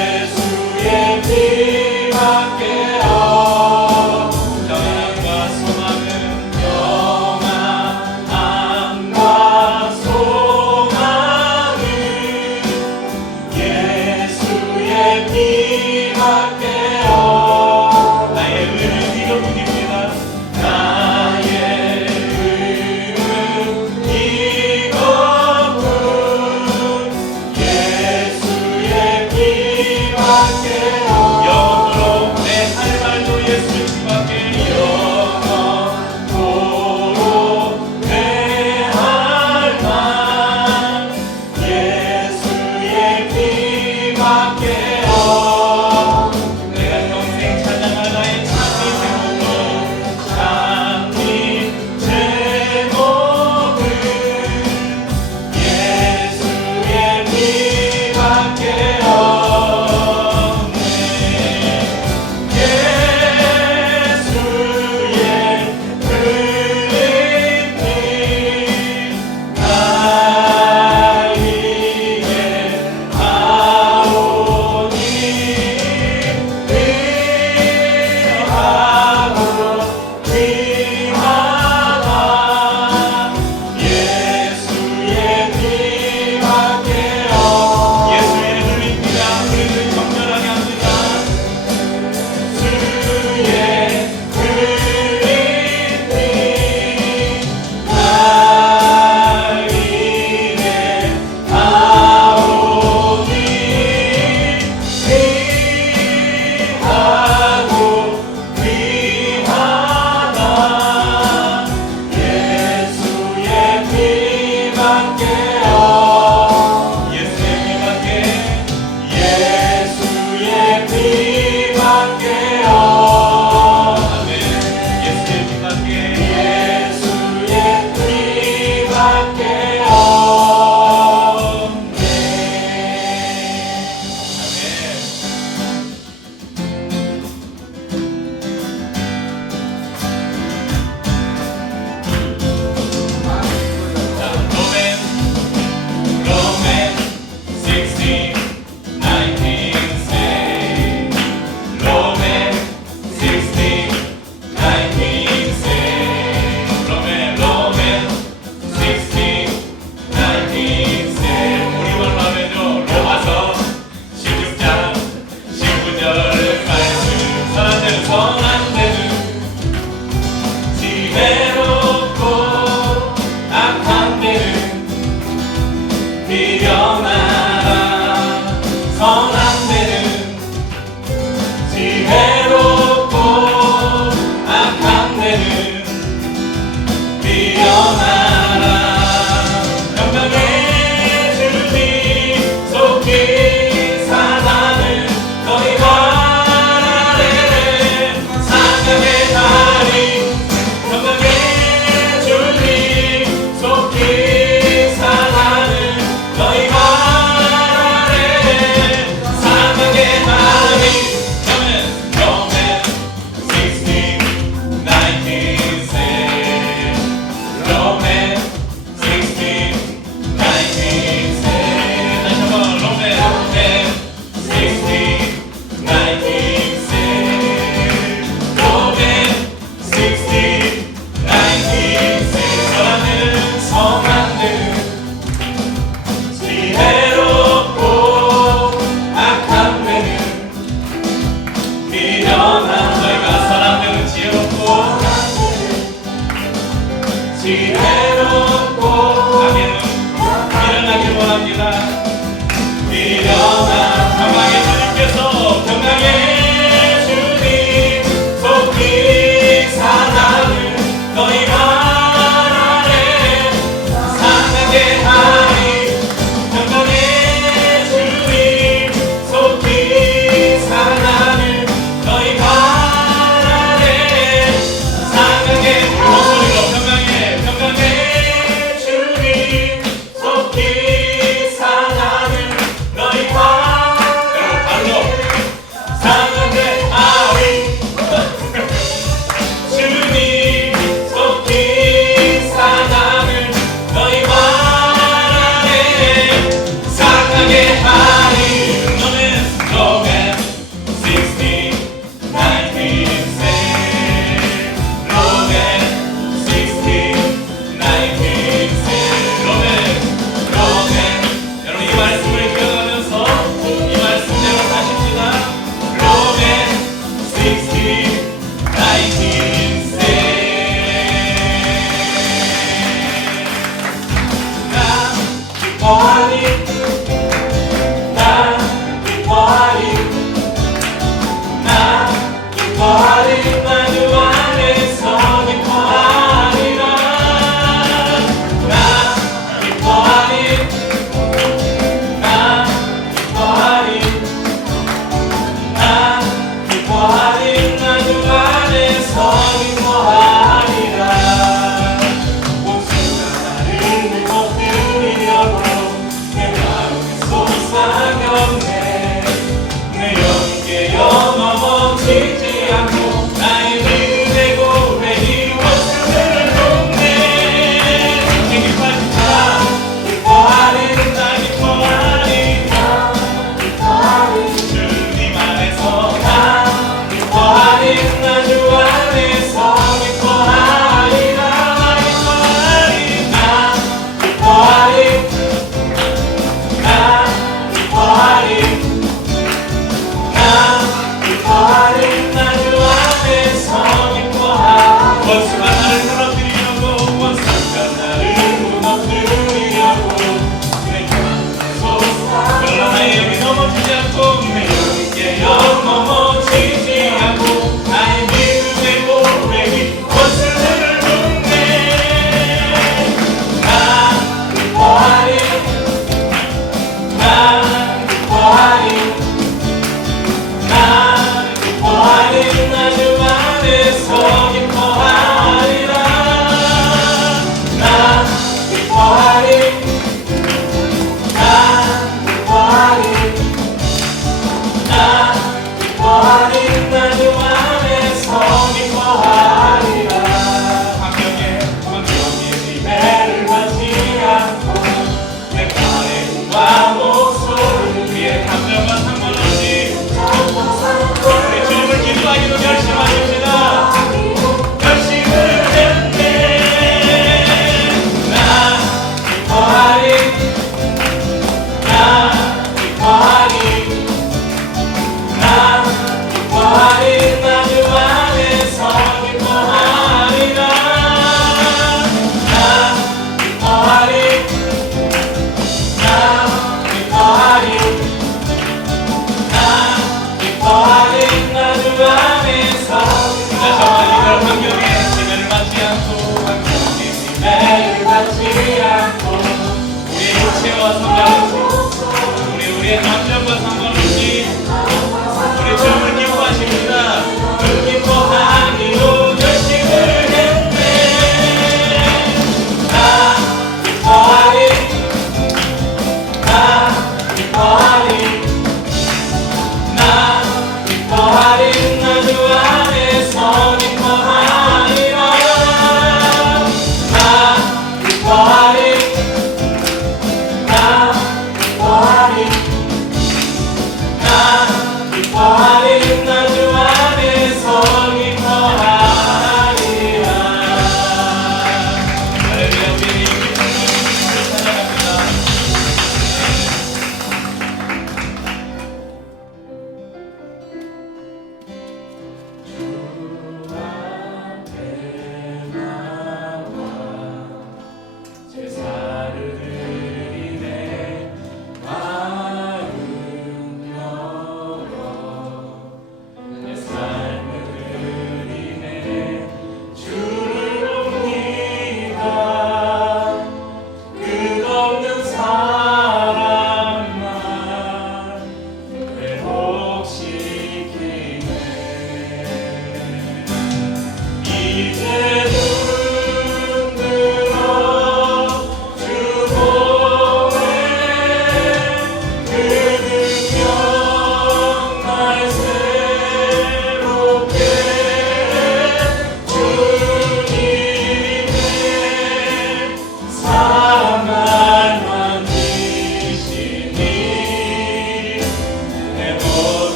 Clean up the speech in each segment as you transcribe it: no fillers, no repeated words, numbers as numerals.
예수의 피밖에 없네.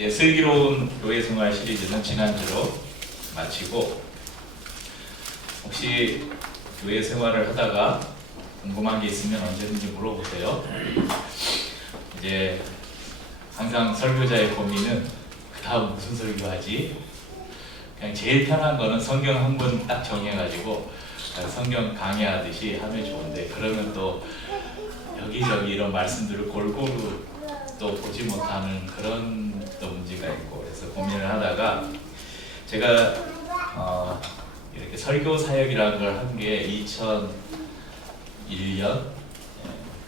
이제 슬기로운 교회 생활 시리즈는 지난주로 마치고, 혹시 교회 생활을 하다가 궁금한 게 있으면 언제든지 물어보세요. 이제 항상 설교자의 고민은 그 다음 무슨 설교하지? 그냥 제일 편한 거는 성경 한 번 딱 정해가지고 성경 강의하듯이 하면 좋은데, 그러면 또 여기저기 이런 말씀들을 골고루 또 보지 못하는 그런 또 문제가 있고, 그래서 고민을 하다가 제가 이렇게 설교 사역이라는 걸 한 게 2001년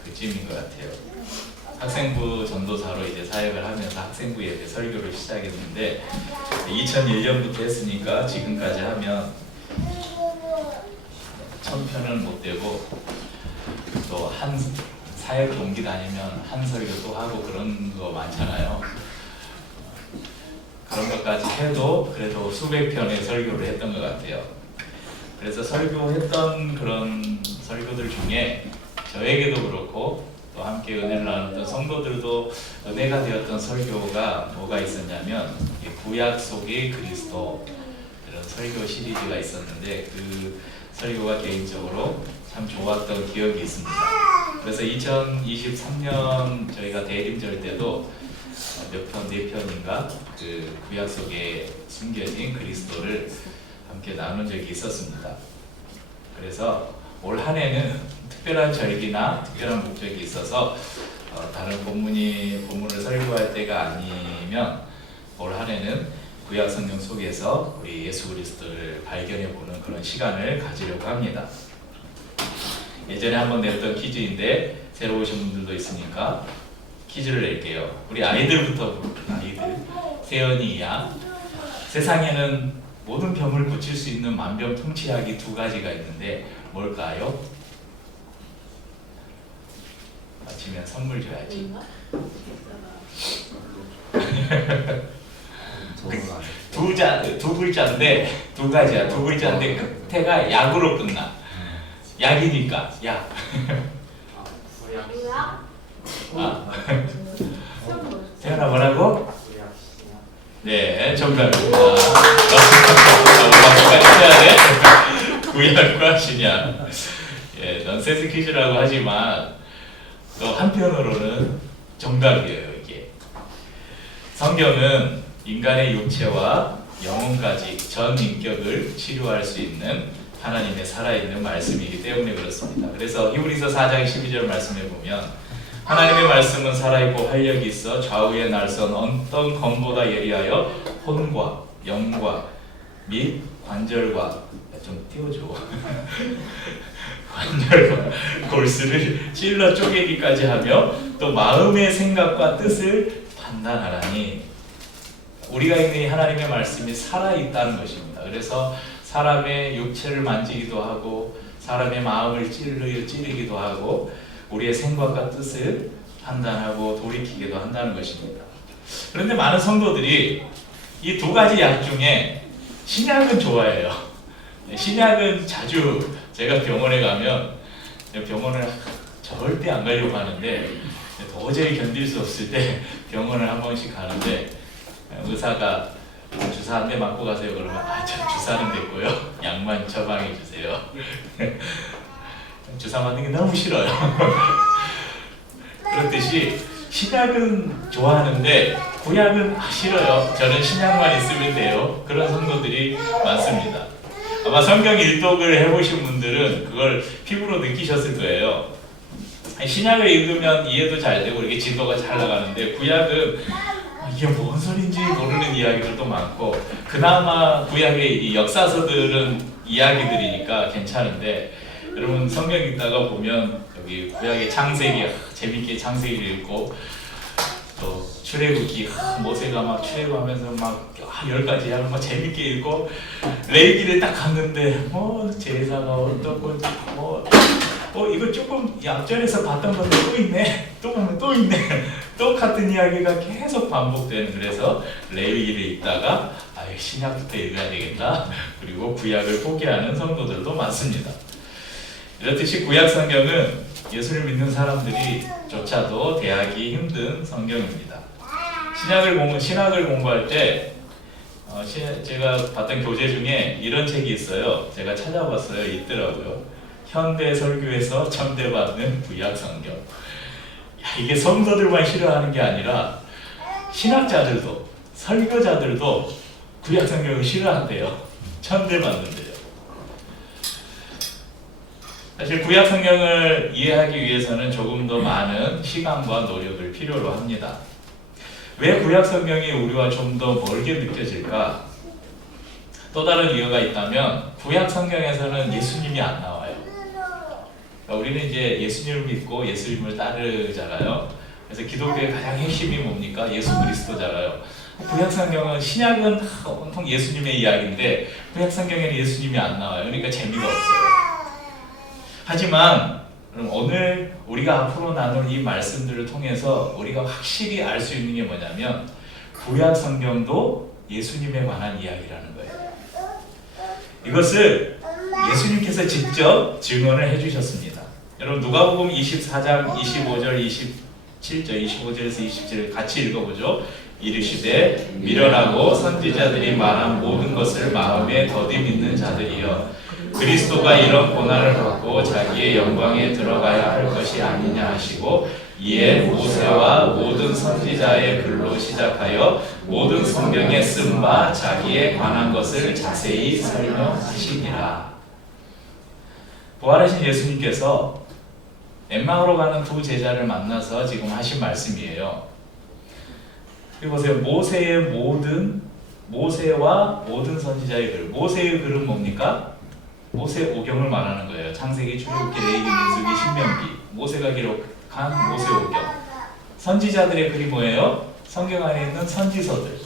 그쯤인 것 같아요. 학생부 전도사로 이제 사역을 하면서 학생부 예배 설교를 시작했는데, 2001년부터 했으니까 지금까지 하면 1000편은 못 되고, 또 한 사역 동기 다니면 한 설교 또 하고 그런 거 많잖아요. 그런 것까지 해도 그래도 수백 편의 설교를 했던 것 같아요. 그래서 설교했던 그런 설교들 중에 저에게도 그렇고 또 함께 은혜를 나눴던 성도들도 은혜가 되었던 설교가 뭐가 있었냐면, 구약 속의 그리스도, 이런 설교 시리즈가 있었는데 그 설교가 개인적으로 참 좋았던 기억이 있습니다. 그래서 2023년 저희가 대림절 때도 몇 편, 4편인가 그 구약 속에 숨겨진 그리스도를 함께 나눈 적이 있었습니다. 그래서 올 한 해는 특별한 절기나 특별한 목적이 있어서 다른 본문을 설교할 때가 아니면 올 한 해는 구약 성경 속에서 우리 예수 그리스도를 발견해 보는 그런 시간을 가지려고 합니다. 예전에 한번 냈던 퀴즈인데 새로 오신 분들도 있으니까 퀴즈를 낼게요. 우리 아이들부터, 세연이 양. 세상에는 모든 병을 고칠 수 있는 만병통치약이 2가지가 있는데 뭘까요? 맞히면 선물 줘야지. 두 글자인데 2가지야. 2글자인데 끝에가 약으로 끝나. 약이니까 약. 태연아 뭐라고? 네, 정답입니다. 구약과 신약. 예, 넌센스 퀴즈라고 하지만 또 한편으로는 정답이에요. 이게 성경은 인간의 육체와 영혼까지 전 인격을 치료할 수 있는 하나님의 살아있는 말씀이기 때문에 그렇습니다. 그래서 히브리서 4장 12절 말씀에 보면, 하나님의 말씀은 살아있고 활력이 있어 좌우에 날선 어떤 검보다 예리하여 혼과 영과 및 관절과, 좀 띄워줘. 관절과 골수를 찔러 쪼개기까지 하며 또 마음의 생각과 뜻을 판단하라니. 우리가 있는 이 하나님의 말씀이 살아있다는 것입니다. 그래서 사람의 육체를 만지기도 하고 사람의 마음을 찌르기도 하고 우리의 생각과 뜻을 판단하고 돌이키기도 한다는 것입니다. 그런데 많은 성도들이 이 2가지 약 중에 신약은 좋아해요. 신약은 자주 제가 병원에 가면, 병원을 절대 안 가려고 하는데 도저히 견딜 수 없을 때 병원을 한 번씩 가는데, 의사가 주사 한 대 맞고 가세요 그러면 저 주사는 됐고요, 약만 처방해 주세요. 주사 맞는 게 너무 싫어요. 그렇듯이 신약은 좋아하는데 구약은 싫어요. 저는 신약만 있으면 돼요. 그런 성도들이 많습니다. 아마 성경 일독을 해보신 분들은 그걸 피부로 느끼셨을 거예요. 신약을 읽으면 이해도 잘 되고 이렇게 진도가 잘 나가는데, 구약은 이게 뭔 소린지 모르는 이야기들도 많고, 그나마 구약의 이 역사서들은 이야기들이니까 괜찮은데, 여러분 성경 읽다가 보면 여기 구약의 창세기 재밌게 창세기를 읽고, 또 출애굽기 모세가 막 출애굽하면서 막 10가지 하면 막 재밌게 읽고, 레위기를 딱 갔는데 제사가 어떻고 이거 조금 앞전에서 봤던 건데 또 있네, 또 보면 또 있네, 똑같은 이야기가 계속 반복되는. 그래서 레위기를 읽다가 신약부터 읽어야 되겠다, 그리고 구약을 포기하는 성도들도 많습니다. 이렇듯이 구약 성경은 예수를 믿는 사람들이 조차도 대하기 힘든 성경입니다. 신학을 공부할 때 제가 봤던 교재 중에 이런 책이 있어요. 제가 찾아봤어요. 있더라고요. 현대 설교에서 첨대받는 구약 성경. 이게 성도들만 싫어하는 게 아니라 신학자들도 설교자들도 구약 성경을 싫어한대요. 첨대받는데요. 사실 구약 성경을 이해하기 위해서는 조금 더 많은 시간과 노력을 필요로 합니다. 왜 구약 성경이 우리와 좀 더 멀게 느껴질까? 또 다른 이유가 있다면 구약 성경에서는 예수님이 안 나와요. 그러니까 우리는 이제 예수님을 믿고 예수님을 따르잖아요. 그래서 기독교의 가장 핵심이 뭡니까? 예수 그리스도잖아요. 구약 성경은 신약은 온통 예수님의 이야기인데 구약 성경에는 예수님이 안 나와요. 그러니까 재미가 없어요. 하지만 오늘 우리가 앞으로 나눌 이 말씀들을 통해서 우리가 확실히 알 수 있는 게 뭐냐면 구약 성경도 예수님에 관한 이야기라는 거예요. 이것을 예수님께서 직접 증언을 해주셨습니다. 여러분 누가복음 24장 25절 27절 25절에서 27절 같이 읽어보죠. 이르시되 미련하고 선지자들이 말한 모든 것을 마음에 더디 믿는 자들이여 그리스도가 이런 고난을 받고 자기의 영광에 들어가야 할 것이 아니냐 하시고 이에 모세와 모든 선지자의 글로 시작하여 모든 성경에 쓴 바 자기에 관한 것을 자세히 설명하시니라. 부활하신 예수님께서 엠마오로 가는 두 제자를 만나서 지금 하신 말씀이에요. 여기 보세요. 모세와 모든 선지자의 글. 모세의 글은 뭡니까? 모세 오경을 말하는 거예요. 창세기, 출애굽기, 레위기, 민수기, 신명기. 모세가 기록한 모세 오경. 선지자들의 글이 뭐예요? 성경 안에 있는 선지서들.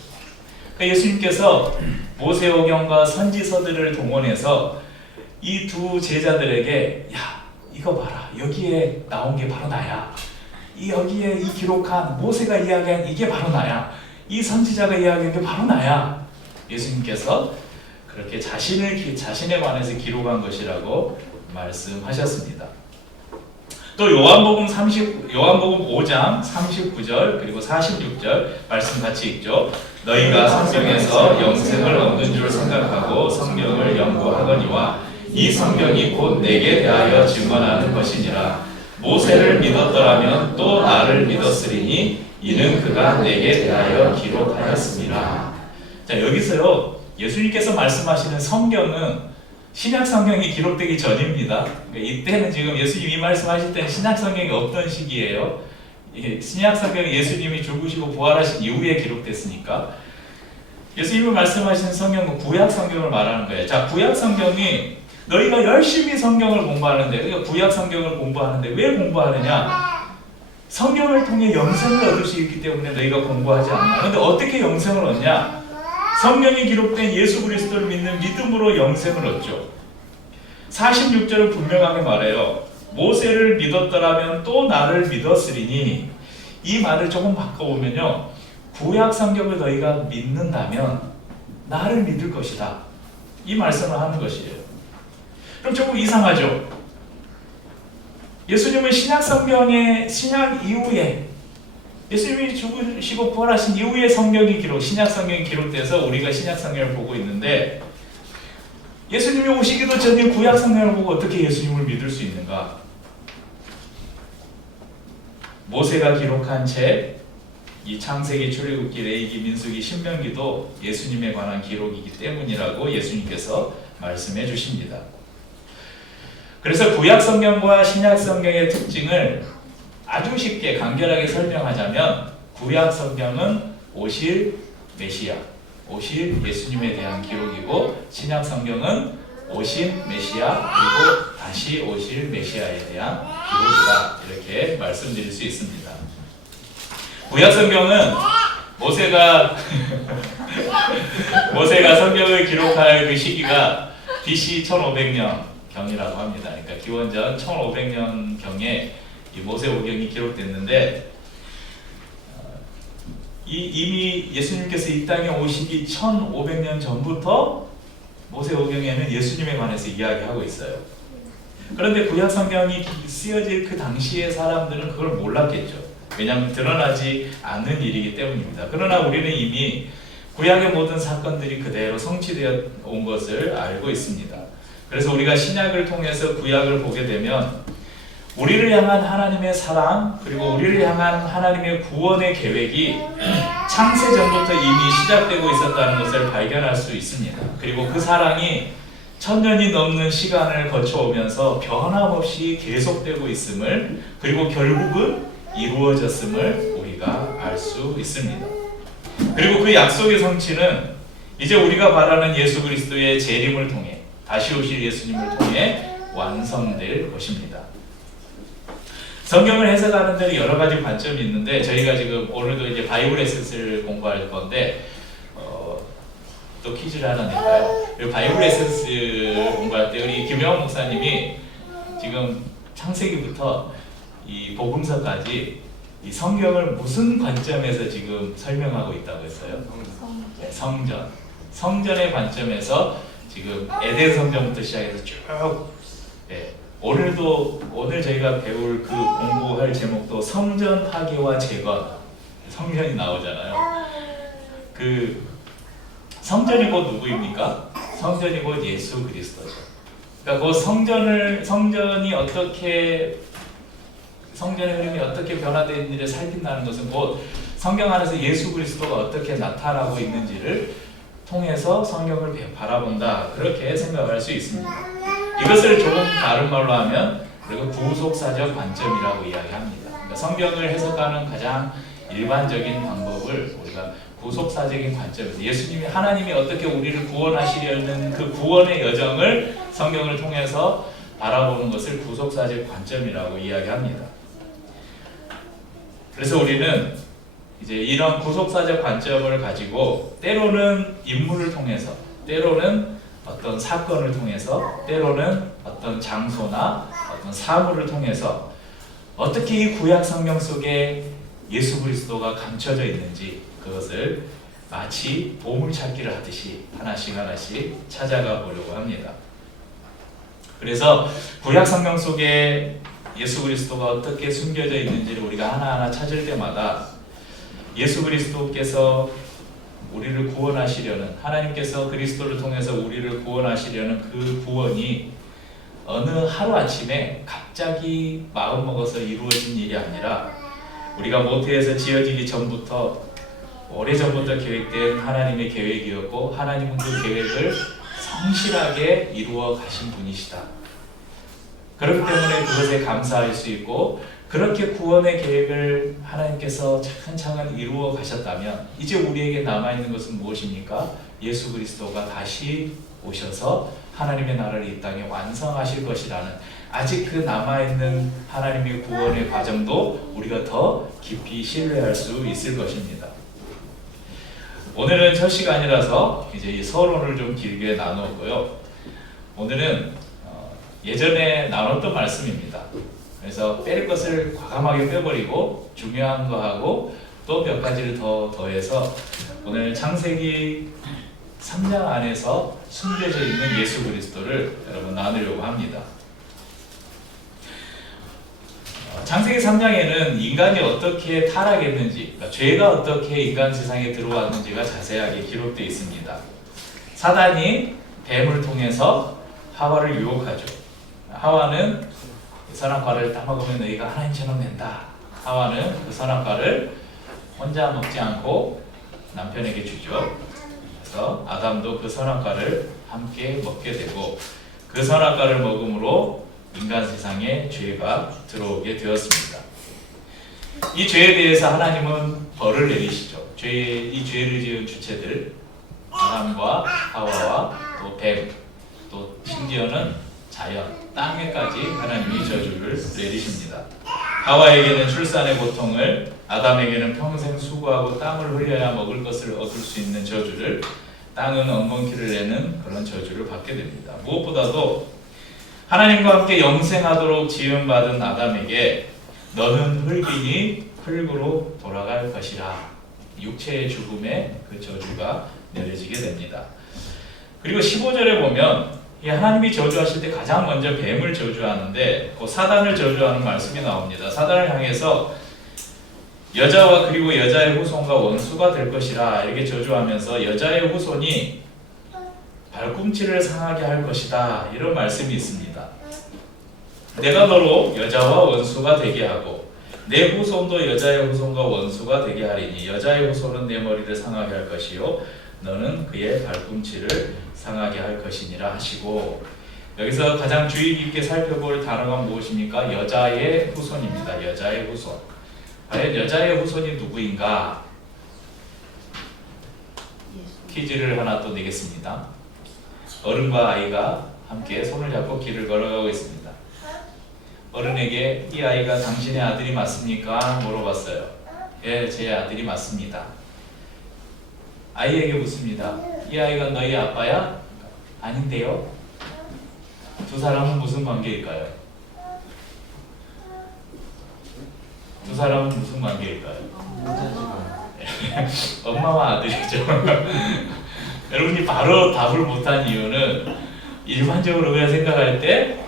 그러니까 예수님께서 모세 오경과 선지서들을 동원해서 이 두 제자들에게 야 이거 봐라. 여기에 나온 게 바로 나야. 여기에 이 기록한 모세가 이야기한 이게 바로 나야. 이 선지자가 이야기한 게 바로 나야. 예수님께서 그렇게 자신에 관해서 기록한 것이라고 말씀하셨습니다. 또 요한복음 5장 39절 그리고 46절 말씀 같이 읽죠. 너희가 성경에서 영생을 얻는 줄 생각하고 성경을 연구하거니와 이 성경이 곧 내게 대하여 증언하는 것이니라. 모세를 믿었더라면 또 나를 믿었으리니 이는 그가 내게 대하여 기록하였습니다. 자 여기서요. 예수님께서 말씀하시는 성경은 신약 성경이 기록되기 전입니다. 그러니까 이때는 지금 예수님이 말씀하실 때는 신약 성경이 없던 시기예요. 신약 성경이 예수님이 죽으시고 부활하신 이후에 기록됐으니까 예수님이 말씀하신 성경은 구약 성경을 말하는 거예요. 자, 구약 성경이 너희가 열심히 성경을 공부하는데 그러니까 구약 성경을 공부하는데 왜 공부하느냐? 성경을 통해 영생을 얻을 수 있기 때문에 너희가 공부하지 않나. 그런데 어떻게 영생을 얻냐? 성경에 기록된 예수 그리스도를 믿는 믿음으로 영생을 얻죠. 46절은 분명하게 말해요. 모세를 믿었더라면 또 나를 믿었으리니 이 말을 조금 바꿔보면요. 구약 성경을 너희가 믿는다면 나를 믿을 것이다. 이 말씀을 하는 것이에요. 그럼 조금 이상하죠? 예수님은 신약 이후에 예수님이 죽으시고 부활하신 이후에 신약 성경이 기록돼서 우리가 신약 성경을 보고 있는데 예수님이 오시기도 전에 구약 성경을 보고 어떻게 예수님을 믿을 수 있는가? 모세가 기록한 책, 이 창세기, 출애굽기, 레위기, 민수기, 신명기도 예수님에 관한 기록이기 때문이라고 예수님께서 말씀해 주십니다. 그래서 구약 성경과 신약 성경의 특징을 아주 쉽게 간결하게 설명하자면 구약 성경은 오실 메시아, 오실 예수님에 대한 기록이고 신약 성경은 오신 메시아 그리고 다시 오실 메시아에 대한 기록이다. 이렇게 말씀드릴 수 있습니다. 구약 성경은 모세가 성경을 기록할 그 시기가 BC 1500년 경이라고 합니다. 그러니까 기원전 1500년 경에 이 모세 오경이 기록됐는데 이미 예수님께서 이 땅에 오시기 1500년 전부터 모세 오경에는 예수님에 관해서 이야기하고 있어요. 그런데 구약 성경이 쓰여질 그 당시의 사람들은 그걸 몰랐겠죠. 왜냐하면 드러나지 않는 일이기 때문입니다. 그러나 우리는 이미 구약의 모든 사건들이 그대로 성취되어 온 것을 알고 있습니다. 그래서 우리가 신약을 통해서 구약을 보게 되면 우리를 향한 하나님의 사랑, 그리고 우리를 향한 하나님의 구원의 계획이 창세 전부터 이미 시작되고 있었다는 것을 발견할 수 있습니다. 그리고 그 사랑이 천년이 넘는 시간을 거쳐오면서 변함없이 계속되고 있음을, 그리고 결국은 이루어졌음을 우리가 알 수 있습니다. 그리고 그 약속의 성취는 이제 우리가 바라는 예수 그리스도의 재림을 통해, 다시 오실 예수님을 통해 완성될 것입니다. 성경을 해석하는 데는 여러 가지 관점이 있는데, 저희가 지금 오늘도 이제 바이블 에센스를 공부할 건데 또 퀴즈를 하나 낼까요? 바이블 에센스 공부할 때 우리 김영원 목사님이 지금 창세기부터 이 복음서까지 이 성경을 무슨 관점에서 지금 설명하고 있다고 했어요? 네, 성전. 성전의 관점에서 지금 에덴 성전부터 시작해서 쭉. 네, 오늘 저희가 배울 그 공부할 제목도 성전 파괴와 재건. 성전이 나오잖아요. 그 성전이 곧 누구입니까? 성전이 곧 예수 그리스도죠. 그러니까 그 성전이 어떻게, 성전의 흐름이 어떻게 변화되는지를 살핀다는 것은 곧 성경 안에서 예수 그리스도가 어떻게 나타나고 있는지를 통해서 성경을 바라본다, 그렇게 생각할 수 있습니다. 이것을 조금 다른 말로 하면 우리가 구속사적 관점이라고 이야기합니다. 그러니까 성경을 해석하는 가장 일반적인 방법을 우리가 구속사적인 관점에서 예수님이, 하나님이 어떻게 우리를 구원하시려는 그 구원의 여정을 성경을 통해서 바라보는 것을 구속사적 관점이라고 이야기합니다. 그래서 우리는 이제 이런 구속사적 관점을 가지고 때로는 인물을 통해서, 때로는 어떤 사건을 통해서, 때로는 어떤 장소나 어떤 사물을 통해서 어떻게 이 구약 성경 속에 예수 그리스도가 감춰져 있는지, 그것을 마치 보물찾기를 하듯이 하나씩 하나씩 찾아가 보려고 합니다. 그래서 구약 성경 속에 예수 그리스도가 어떻게 숨겨져 있는지를 우리가 하나하나 찾을 때마다 예수 그리스도께서 우리를 구원하시려는, 하나님께서 그리스도를 통해서 우리를 구원하시려는 그 구원이 어느 하루아침에 갑자기 마음먹어서 이루어진 일이 아니라 우리가 모태에서 지어지기 전부터, 오래전부터 계획된 하나님의 계획이었고, 하나님은 그 계획을 성실하게 이루어 가신 분이시다. 그렇기 때문에 그것에 감사할 수 있고, 그렇게 구원의 계획을 하나님께서 차근차근 이루어 가셨다면 이제 우리에게 남아있는 것은 무엇입니까? 예수 그리스도가 다시 오셔서 하나님의 나라를 이 땅에 완성하실 것이라는, 아직 그 남아있는 하나님의 구원의 과정도 우리가 더 깊이 신뢰할 수 있을 것입니다. 오늘은 첫 시간이라서 이제 이 서론을 좀 길게 나누었고요. 오늘은 예전에 나눴던 말씀입니다. 그래서 뺄 것을 과감하게 빼버리고 중요한 거 하고 또 몇 가지를 더 더해서 오늘 창세기 3장 안에서 숨겨져 있는 예수 그리스도를 여러분 나누려고 합니다. 창세기 3장에는 인간이 어떻게 타락했는지, 그러니까 죄가 어떻게 인간 세상에 들어왔는지가 자세하게 기록되어 있습니다. 사단이 뱀을 통해서 하와를 유혹하죠. 하와는 선악과를 따먹으면 너희가 하나님처럼 된다. 하와는 그 선악과를 혼자 먹지 않고 남편에게 주죠. 그래서 아담도 그 선악과를 함께 먹게 되고, 그 선악과를 먹음으로 인간 세상에 죄가 들어오게 되었습니다. 이 죄에 대해서 하나님은 벌을 내리시죠. 이 죄를 지은 주체들, 아담과 하와와 또 뱀, 또 심지어는 자연, 땅에까지 하나님이 저주를 내리십니다. 하와에게는 출산의 고통을, 아담에게는 평생 수고하고 땀을 흘려야 먹을 것을 얻을 수 있는 저주를, 땅은 엉겅퀴를 내는 그런 저주를 받게 됩니다. 무엇보다도 하나님과 함께 영생하도록 지음받은 아담에게 너는 흙이니 흙으로 돌아갈 것이라, 육체의 죽음에 그 저주가 내려지게 됩니다. 그리고 15절에 보면 하나님이 저주하실 때 가장 먼저 뱀을 저주하는데 그 사단을 저주하는 말씀이 나옵니다. 사단을 향해서 여자와 그리고 여자의 후손과 원수가 될 것이라 이렇게 저주하면서 여자의 후손이 발꿈치를 상하게 할 것이다 이런 말씀이 있습니다. 내가 너로 여자와 원수가 되게 하고 내 후손도 여자의 후손과 원수가 되게 하리니 여자의 후손은 내 머리를 상하게 할 것이요 너는 그의 발꿈치를 상하게 할 것이니라 하시고, 여기서 가장 주의 깊게 살펴볼 단어가 무엇입니까? 여자의 후손입니다. 여자의 후손. 과연 여자의 후손이 누구인가? 퀴즈를 하나 또 내겠습니다. 어른과 아이가 함께 손을 잡고 길을 걸어가고 있습니다. 어른에게 이 아이가 당신의 아들이 맞습니까? 물어봤어요. 예, 제 아들이 맞습니다. 아이에게 묻습니다. 이 아이가 너희 아빠야? 아닌데요? 두 사람은 무슨 관계일까요? 두 사람은 무슨 관계일까요? 엄마와 아들이죠. 여러분이 바로 답을 못한 이유는 일반적으로 우리가 생각할 때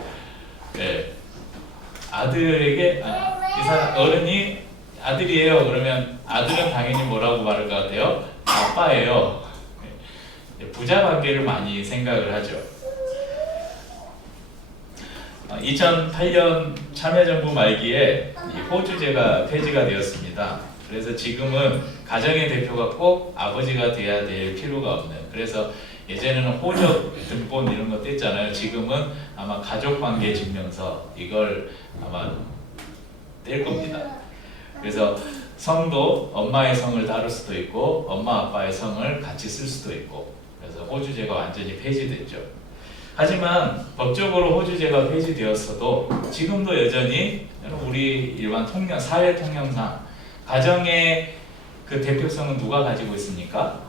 아들에게 이 사람 어른이 아들이에요. 그러면 아들은 당연히 뭐라고 말할 것 같아요? 아빠예요. 부자 관계를 많이 생각을 하죠. 2008년 참여정부 말기에 호주제가 폐지가 되었습니다. 그래서 지금은 가정의 대표가 꼭 아버지가 돼야 될 필요가 없는, 그래서 예전에는 호적 등본 이런 거 뗐잖아요. 지금은 아마 가족관계 증명서 이걸 아마 뗄 겁니다. 그래서 성도 엄마의 성을 다룰 수도 있고 엄마 아빠의 성을 같이 쓸 수도 있고, 그래서 호주제가 완전히 폐지됐죠. 하지만 법적으로 호주제가 폐지되었어도 지금도 여전히 우리 일반 통념, 사회 통념상 가정의 그 대표성은 누가 가지고 있습니까?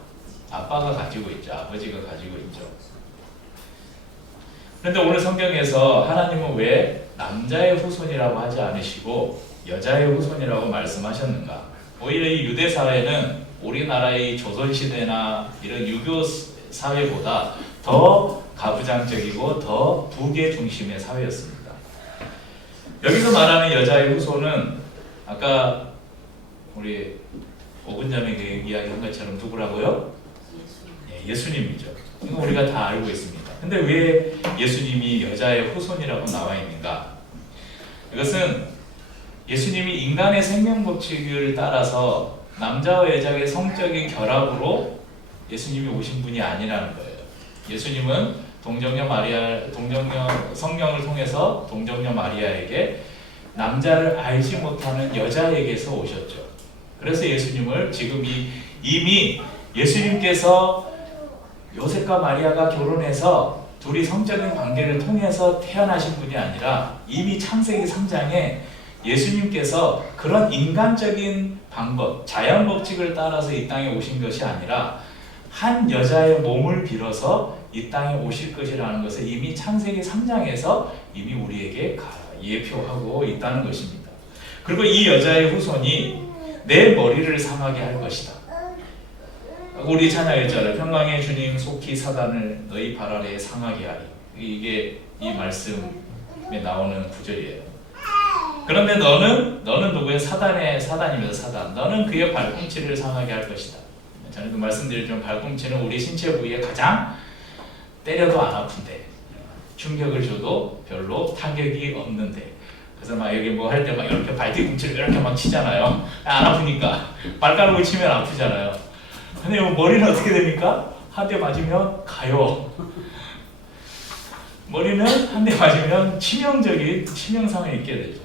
아빠가 가지고 있죠. 아버지가 가지고 있죠. 그런데 오늘 성경에서 하나님은 왜 남자의 후손이라고 하지 않으시고 여자의 후손이라고 말씀하셨는가? 오히려 이 유대 사회는 우리나라의 조선시대나 이런 유교 사회보다 더 가부장적이고 더 부계 중심의 사회였습니다. 여기서 말하는 여자의 후손은 아까 우리 오근자매가 이야기한 것처럼 누구라고요? 예수님이죠. 이거 우리가 다 알고 있습니다. 근데 왜 예수님이 여자의 후손이라고 나와 있는가? 이것은 예수님이 인간의 생명 법칙을 따라서 남자와 여자의 성적인 결합으로 예수님이 오신 분이 아니라는 거예요. 예수님은 성령을 통해서 동정녀 마리아에게 남자를 알지 못하는 여자에게서 오셨죠. 그래서 예수님을 지금 이미 예수님께서 요셉과 마리아가 결혼해서 둘이 성적인 관계를 통해서 태어나신 분이 아니라 이미 창세기 3장에 예수님께서 그런 인간적인 방법, 자연 법칙을 따라서 이 땅에 오신 것이 아니라 한 여자의 몸을 빌어서 이 땅에 오실 것이라는 것을 이미 창세기 3장에서 이미 우리에게 예표하고 있다는 것입니다. 그리고 이 여자의 후손이 내 머리를 상하게 할 것이다. 우리 찬양했잖아요. 평강의 주님 속히 사단을 너희 발 아래에 상하게 하리. 이게 이 말씀에 나오는 구절이에요. 그런데 너는 누구의 사단이면서 사단. 너는 그의 발꿈치를 상하게 할 것이다. 저는 그 말씀드렸지만 발꿈치는 우리 신체 부위에 가장 때려도 안 아픈데 충격을 줘도 별로 타격이 없는데, 그래서 막 여기 뭐 할 때 막 이렇게 발뒤꿈치를 이렇게 막 치잖아요. 안 아프니까. 발가락을 치면 아프잖아요. 근데 머리는 어떻게 됩니까? 한 대 맞으면 가요. 머리는 한 대 맞으면 치명적인 치명상을 입게 되죠.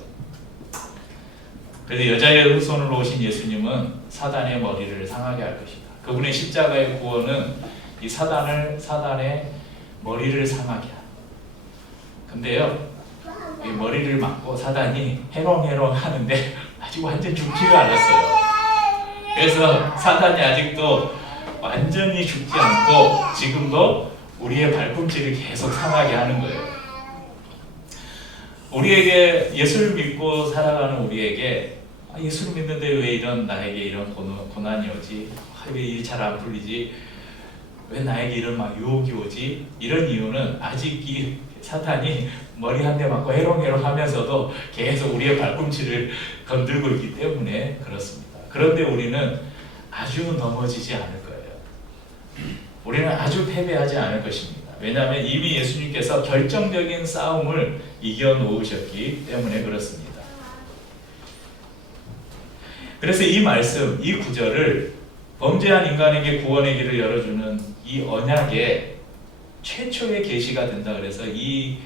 그래서 여자의 후손으로 오신 예수님은 사단의 머리를 상하게 할 것이다. 그분의 십자가의 구원은 이 사단의 머리를 상하게 하라. 근데요, 이 머리를 맞고 사단이 해롱해롱 하는데 아직 완전 죽지를 않았어요. 그래서 사단이 아직도 완전히 죽지 않고 지금도 우리의 발꿈치를 계속 상하게 하는 거예요. 우리에게 예수를 믿고 살아가는 우리에게 예수를 믿는데 왜 나에게 이런 고난이 오지? 왜 일 잘 안 풀리지? 왜 나에게 이런 막 유혹이 오지? 이런 이유는 아직 이 사탄이 머리 한 대 맞고 해롱해롱 하면서도 계속 우리의 발꿈치를 건들고 있기 때문에 그렇습니다. 그런데 우리는 아주 넘어지지 않을 거예요. 우리는 아주 패배하지 않을 것입니다. 왜냐하면 이미 예수님께서 결정적인 싸움을 이겨놓으셨기 때문에 그렇습니다. 그래서 이 말씀, 이 구절을 범죄한 인간에게 구원의 길을 열어주는 이 언약의 최초의 계시가 된다 그래서 이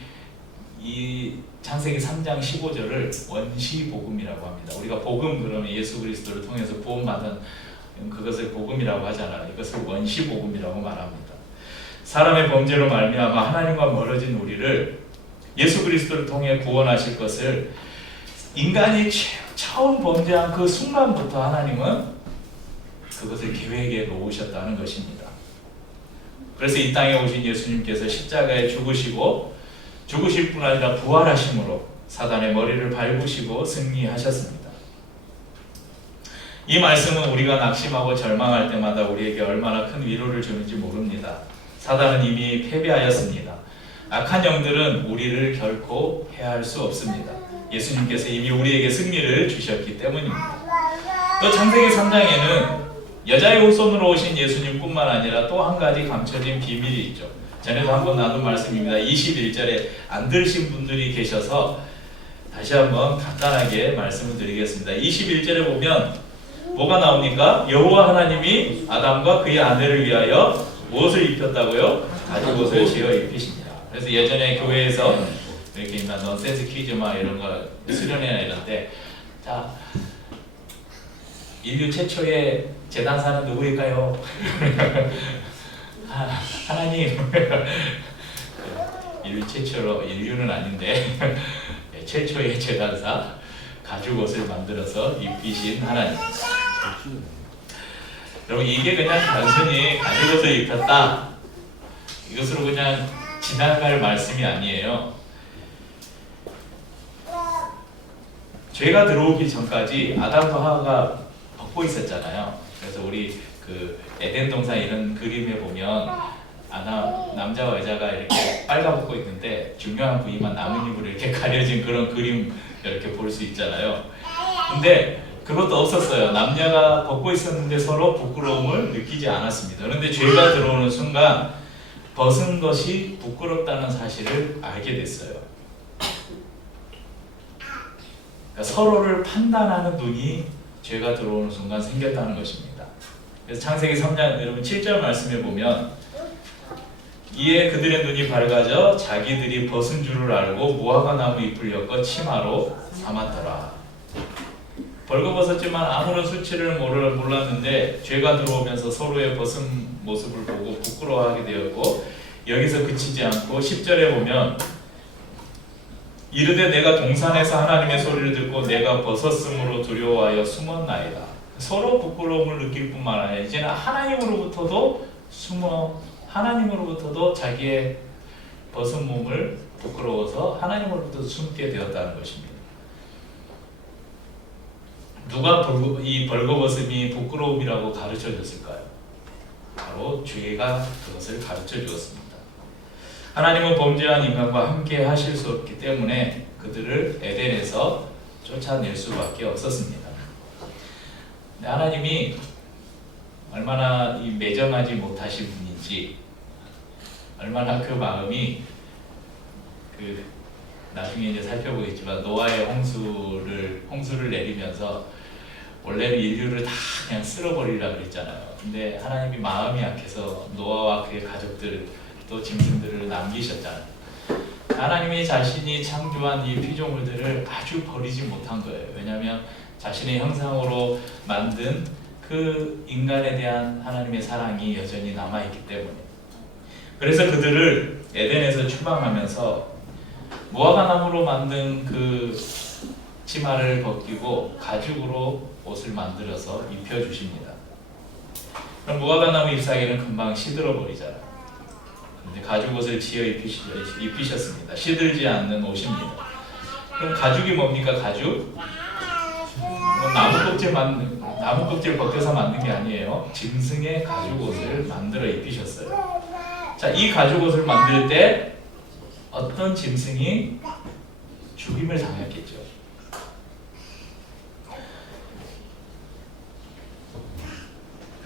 창세기 3장 15절을 원시복음이라고 합니다. 우리가 복음 그러면 예수 그리스도를 통해서 구원받은 그것을 복음이라고 하잖아요. 이것을 원시복음이라고 말합니다. 사람의 범죄로 말미암아 하나님과 멀어진 우리를 예수 그리스도를 통해 구원하실 것을 인간이 처음 범죄한 그 순간부터 하나님은 그것을 계획에 놓으셨다는 것입니다. 그래서 이 땅에 오신 예수님께서 십자가에 죽으실 뿐 아니라 부활하심으로 사단의 머리를 밟으시고 승리하셨습니다. 이 말씀은 우리가 낙심하고 절망할 때마다 우리에게 얼마나 큰 위로를 주는지 모릅니다. 사단은 이미 패배하였습니다. 악한 영들은 우리를 결코 해할 수 없습니다. 예수님께서 이미 우리에게 승리를 주셨기 때문입니다. 또 창세기 3장에는 여자의 후손으로 오신 예수님뿐만 아니라 또 한 가지 감춰진 비밀이 있죠. 전에도 한번 나눈 말씀입니다. 21절에 안 들으신 분들이 계셔서 다시 한번 간단하게 말씀을 드리겠습니다. 21절에 보면 뭐가 나옵니까? 여호와 하나님이 아담과 그의 아내를 위하여 무엇을 입혔다고요? 가죽옷을 지어 입히십니다. 그래서 예전에 교회에서 이렇게 있나 넌센스 퀴즈 막 이런 거 수련회나 이런 때 자, 인류 최초의 제단사는 누구일까요? 하나님. 인류 최초로, 인류는 아닌데 최초의 제단사 가죽옷을 만들어서 입히신 하나님. 여러분 이게 그냥 단순히 가죽옷을 입혔다 이것으로 그냥 지나갈 말씀이 아니에요. 죄가 들어오기 전까지 아담과 하와가 벗고 있었잖아요. 그래서 우리 그 에덴 동산 이런 그림에 보면 남자와 여자가 이렇게 빨가벗고 있는데 중요한 부위만 나뭇잎으로 이렇게 가려진 그런 그림 이렇게 볼 수 있잖아요. 근데 그것도 없었어요. 남녀가 벗고 있었는데 서로 부끄러움을 느끼지 않았습니다. 그런데 죄가 들어오는 순간 벗은 것이 부끄럽다는 사실을 알게 됐어요. 그러니까 서로를 판단하는 눈이 죄가 들어오는 순간 생겼다는 것입니다. 그래서 창세기 3장 여러분 7절 말씀에 보면 이에 그들의 눈이 밝아져 자기들이 벗은 줄을 알고 무화과 나무 잎을 엮어 치마로 삼았더라. 벌거벗었지만 아무런 수치를 몰랐는데 죄가 들어오면서 서로의 벗은 모습을 보고 부끄러워하게 되었고 여기서 그치지 않고 10절에 보면 이르되 내가 동산에서 하나님의 소리를 듣고 내가 벗었으므로 두려워하여 숨었나이다. 서로 부끄러움을 느낄 뿐만 아니라 이제는 하나님으로부터도 자기의 벗은 몸을 부끄러워서 하나님으로부터 숨게 되었다는 것입니다. 누가 이 벌거벗음이 부끄러움이라고 가르쳐 줬을까요? 바로 죄가 그것을 가르쳐 주었습니다. 하나님은 범죄한 인간과 함께 하실 수 없기 때문에 그들을 에덴에서 쫓아낼 수밖에 없었습니다. 하나님이 얼마나 매정하지 못하신 분인지, 얼마나 그 마음이 나중에 이제 살펴보겠지만 노아의 홍수를 내리면서 원래는 인류를 다 그냥 쓸어버리려고 그랬잖아요. 근데 하나님이 마음이 약해서 노아와 그의 가족들 또 짐승들을 남기셨잖아요. 하나님이 자신이 창조한 이 피조물들을 아주 버리지 못한 거예요. 왜냐하면 자신의 형상으로 만든 그 인간에 대한 하나님의 사랑이 여전히 남아있기 때문에. 그래서 그들을 에덴에서 추방하면서 무화과 나무로 만든 그 치마를 벗기고 가죽으로 옷을 만들어서 입혀주십니다. 그럼 무화과 나무 잎사귀는 금방 시들어 버리잖아요. 근데 가죽 옷을 지어 입히셨습니다. 시들지 않는 옷입니다. 그럼 가죽이 뭡니까? 가죽? 나무 껍질 벗겨서 만든 게 아니에요. 짐승의 가죽 옷을 만들어 입히셨어요. 자, 이 가죽 옷을 만들 때 어떤 짐승이 죽임을 당했겠죠.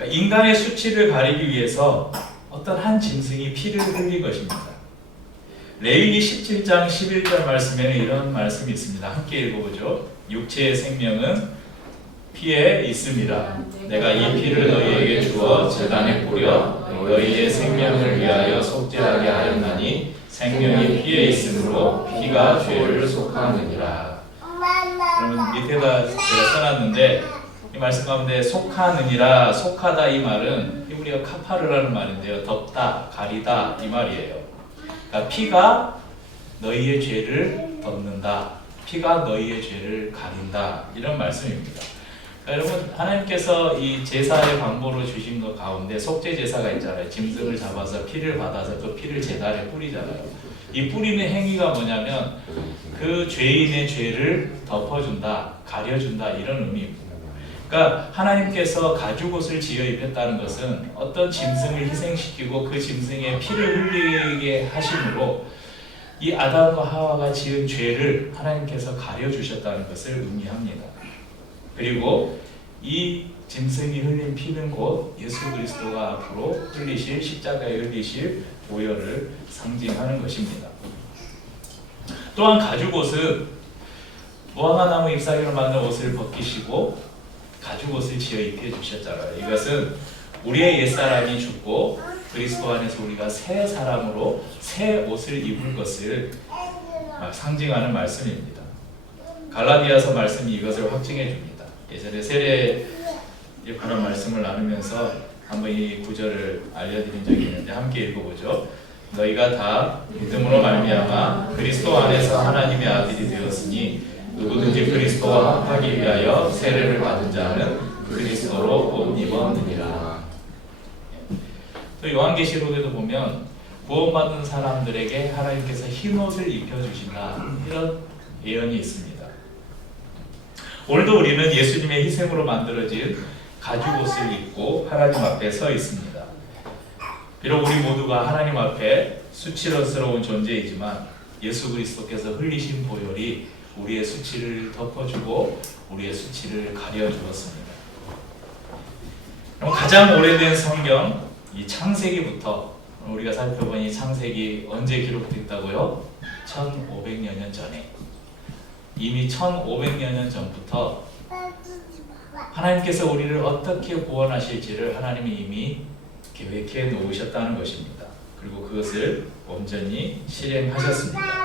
그러니까 인간의 수치를 가리기 위해서 어떤 한 짐승이 피를 흘린 것입니다. 레위기 17장 11절 말씀에는 이런 말씀이 있습니다. 함께 읽어보죠. 육체의 생명은 피에 있음이라. 내가 이 피를 너희에게 주어 제단에 뿌려 너희의 생명을 위하여 속죄하게 하였나니 생명이 피에 있으므로 피가 죄를 속하느니라. 그러면 밑에다 제가 써놨는데 이 말씀 가운데 속하느니라, 속하다 이 말은 히브리어 카파르라는 말인데요. 덮다, 가리다 이 말이에요. 그러니까 피가 너희의 죄를 덮는다, 피가 너희의 죄를 가린다 이런 말씀입니다. 그러니까 여러분, 하나님께서 이 제사의 방법으로 주신 것 가운데 속죄 제사가 있잖아요. 짐승을 잡아서 피를 받아서 그 피를 제단에 뿌리잖아요. 이 뿌리는 행위가 뭐냐면 그 죄인의 죄를 덮어준다, 가려준다 이런 의미입니다. 그러니까 하나님께서 가죽옷을 지어 입혔다는 것은 어떤 짐승을 희생시키고 그 짐승의 피를 흘리게 하심으로 이 아담과 하와가 지은 죄를 하나님께서 가려주셨다는 것을 의미합니다. 그리고 이 짐승이 흘린 피는 곧 예수 그리스도가 앞으로 흘리실, 십자가에 흘리실 보혈을 상징하는 것입니다. 또한 가죽옷은 무화과나무 잎사귀로 만든 옷을 벗기시고 가죽옷을 지어 입혀주셨잖아요. 이것은 우리의 옛사람이 죽고 그리스도 안에서 우리가 새 사람으로 새 옷을 입을 것을 상징하는 말씀입니다. 갈라디아서 말씀이 이것을 확증해 줍니다. 예전에 세례에 관한 말씀을 나누면서 한번 이 구절을 알려드린 적이 있는데 함께 읽어보죠. 너희가 다 믿음으로 말미암아 그리스도 안에서 하나님의 아들이 되었으니 누구든지 그리스도와 합하기 위하여 세례를 받은 자는 그리스도로 옷 입었느니라. 또 요한계시록에도 보면 구원받은 사람들에게 하나님께서 흰 옷을 입혀주신다 이런 예언이 있습니다. 오늘도 우리는 예수님의 희생으로 만들어진 가죽옷을 입고 하나님 앞에 서 있습니다. 비록 우리 모두가 하나님 앞에 수치스러운 존재이지만 예수 그리스도께서 흘리신 보혈이 우리의 수치를 덮어주고 우리의 수치를 가려주었습니다. 그럼 가장 오래된 성경, 이 창세기부터 우리가 살펴보니 창세기 언제 기록됐다고요? 1500여 년 전에. 이미 1500여 년 전부터 하나님께서 우리를 어떻게 구원하실지를 하나님이 이미 계획해 놓으셨다는 것입니다. 그리고 그것을 온전히 실행하셨습니다.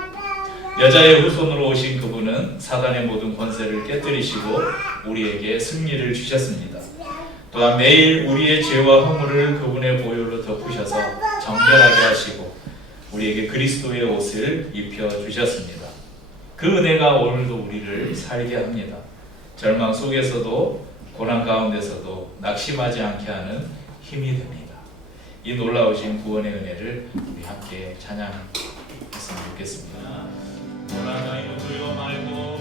여자의 후손으로 오신 그분은 사단의 모든 권세를 깨뜨리시고 우리에게 승리를 주셨습니다. 또한 매일 우리의 죄와 허물을 그분의 보혈로 덮으셔서 정결하게 하시고 우리에게 그리스도의 옷을 입혀주셨습니다. 그 은혜가 오늘도 우리를 살게 합니다. 절망 속에서도 고난 가운데서도 낙심하지 않게 하는 힘이 됩니다. 이 놀라우신 구원의 은혜를 우리 함께 찬양했으면 좋겠습니다. 고난 너희는 두려워 말고